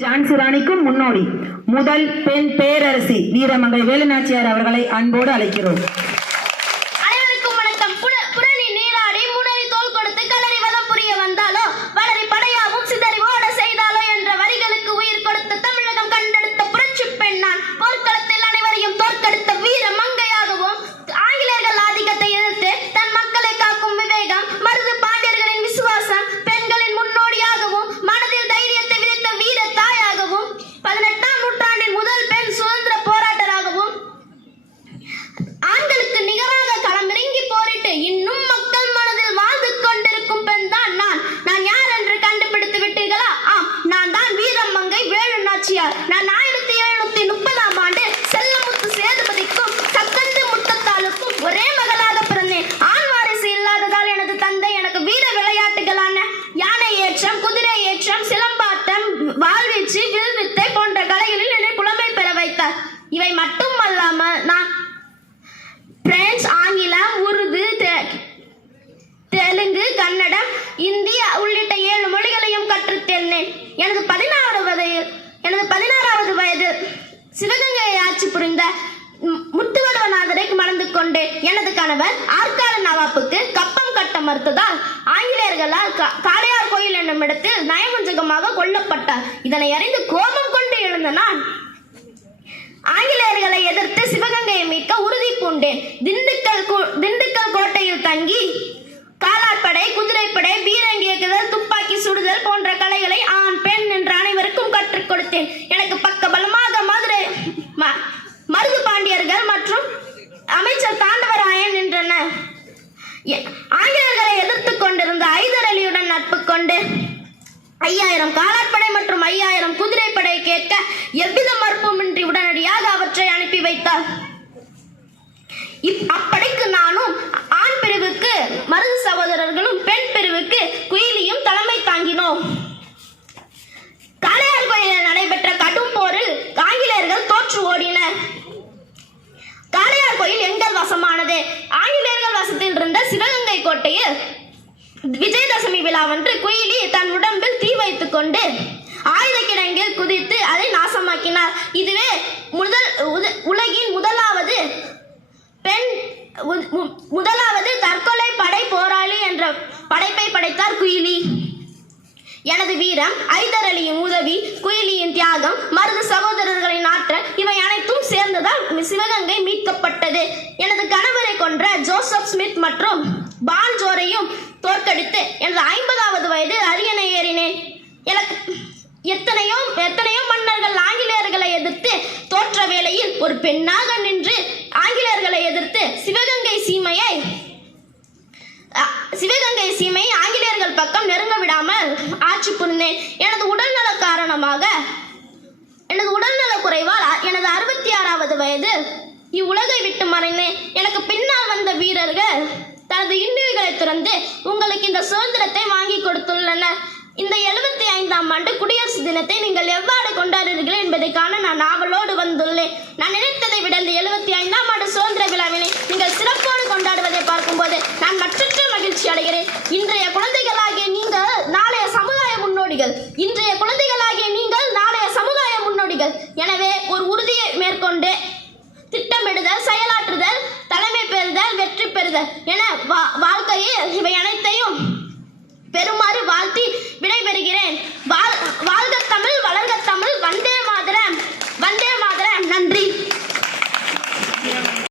ஜான்சி ராணிக்கும் முன்னோடி முதல் பெண் பேரரசி வீரமங்கை வேலுநாச்சியார் அவர்களை அன்போடு அழைக்கிறோம். அனைவருக்கும் வணக்கம். புரணி நீராடி முனரி தோல் கொடுத்து களரி வதம் புரிய வந்தாலோ வளரி படையாவும் சிதறி ஓட செய்தாலோ என்ற வரிகளுக்கு உயிர் கொடுத்த தமிழகம் கண்டெடுத்த புரட்சி பெண் நான். போர்க்களத்தில் அனைவரையும் தோற்கெடுத்த வீர மங்கையாகவும் ஆங்கிலேயர்கள் ஆதிக்கத்தை எதிர்த்து தன் மக்களை காக்கும் விவேகம், மருது பாண்டியர்களின் விசுவாசம், பெண்களின் முன்னோடியாகவும் மனதில் தைரியத்தை விதைத்த வீர தாயாகவும் 18ஆம் நூற்றாண்டின் முதல் பெண் சுதந்திர போராட்டராகவும் ஆண்களுக்கு நிகராக களமிறங்கி போரிட்டு இன்னும் மக்கள் மனதில் வாழ்ந்து கொண்டிருக்கும் பெண் தான் நான். நான் யார் என்று கண்டுபிடித்து விட்டீர்களா? ஆம், நான் தான் வீரமங்கை வேலு நாச்சியார். நான் 1730ஆம் ஆண்டு செல்லமுத்து சேதுபதிக்கும் சக்கந்து முத்தத்தாளுக்கும் ஒரே மகளாக பிறந்தேன். ஆண் வாரிசு இல்லாததால் எனது தந்தை எனக்கு வீர விளையாட்டுகளான யானை ஏற்றம், குதிரை ஏற்றம், சிலம்பாட்டம், வாழ்வீச்சு, வில்வித்தை போன்ற கலைகளில் என்னை புலமை பெற வைத்தார். இவை மட்டும் அல்லாமல் நான் பிரெஞ்சு, ஆங்கிலம், உருது, தெலுங்கு, கன்னடம், இந்தி உள்ளிட்ட 7 மொழிகளையும் கற்றுத் தேர்ந்தேன். எனது 16வது வயதில் சிவகங்கையை ஆட்சி புரிந்த முத்துவடுவநாதரை மணந்து கொண்டேன். எனது கணவர் ஆற்காடு நவாப்புக்கு கப்பம் கட்ட மறுத்ததால் ஆங்கிலேயர்களால் காளையார் கோயில் என்னும் இடத்தில் நயவஞ்சகமாக கொல்லப்பட்டார். இதனை அறிந்து கோபம் கொண்டு எழுந்த நான் ஆங்கிலேயர்களை எதிர்த்து சிவகங்கையை மீட்க உறுதி பூண்டேன். திண்டுக்கல் கோட்டையில் தங்கி காலாட்படை, குதிரைப்படை, பீரங்கியக்குதல், துப்பாக்கி சுடுதல் போன்ற கலைகளை ஆண் பெண் என்று அனைவருக்கும் கற்றுக் கொடுத்தேன். எனக்கு பக்க பலமாக மருது பாண்டியர்கள் மற்றும் அமைச்சர் தாண்டவராயன் நின்றனர். ஆங்கிலேயர்களை எதிர்த்து கொண்டிருந்த ஐதர் அலியுடன் நட்பு கொண்டு 5000 காலாட்படை மற்றும் 5000 குதிரைப்படை கேட்க எவ்வித மறுப்புமின்றி உடனடியாக அவற்றை அனுப்பி வைத்தார். அப்படைக்கு நானும் ஆண் பிரிவுக்கு மருது சகோதரர்களும், பெண் பிரிவுக்கு குயிலியும் தலைமை தாங்கினோம். காளையார் கோயிலில் நடைபெற்ற கடும் போரில் ஆங்கிலேயர்கள் தோற்று ஓடினர். காளையார் கோயில் எங்கள் வசமானது. ஆங்கிலேயர்கள் வசத்தில் இருந்த சிவகங்கை கோட்டையில் விஜயதசமி விழாவன்று குயிலி தன் உடம்பில் தீ வைத்துக் கொண்டு ஆயுத கிடங்கில் குதித்து அதை நாசமாக்கினார். இதுவே உலகின் முதலாவது தற்கொலை படை போராளி என்ற படைப்பை படைத்தார் குயிலி. எனது வீரம், ஐதர் அலியின் உதவி, குயிலியின் தியாகம், மருது சகோதரர்களின் ஆற்றல் இவை அனைத்தும் சேர்ந்ததால் சிவகங்கை மீட்கப்பட்டது. எனது கணவரை கொன்ற ஜோசப் ஸ்மித் மற்றும் பால் ஜோரையும் தோற்கடித்து எனது 50வது வயதில் அரியணை ஏறினேன். எனக்கு எத்தனையோ மன்னர்கள் ஆங்கிலேயர்களை எதிர்த்து தோற்ற வேளையில் ஒரு பெண்ணாக நின்று ஆங்கிலேயர்களை எதிர்த்து சிவகங்கை சீமையை ஆங்கிலேயர்கள் பக்கம் நெருங்க விடாமல் ஆட்சி புரிந்தேன். எனது உடல்நல குறைவால் எனது 66வது வயதில் இவ்வுலகை விட்டு மறைந்தேன். எனக்கு பின்னால் வந்த வீரர்கள் தனது இன்னுயிர்களை துறந்து உங்களுக்கு இந்த சுதந்திரத்தை வாங்கி கொடுத்துள்ளனர். இந்த 75ஆம் ஆண்டு குடியரசு தினத்தை நீங்கள் எவ்வாறு கொண்டாடுகிறீர்கள் என்பதை காண நான் ஆவலோடு வந்துள்ளேன். நான் நினைத்ததை விட இந்த 75ஆம் ஆண்டு சுதந்திர விழாவினை நீங்கள் சிறப்போடு கொண்டாடுவதை பார்க்கும்போது நான் மற்றற்ற மகிழ்ச்சி அடைகிறேன். இன்றைய குழந்தைகள்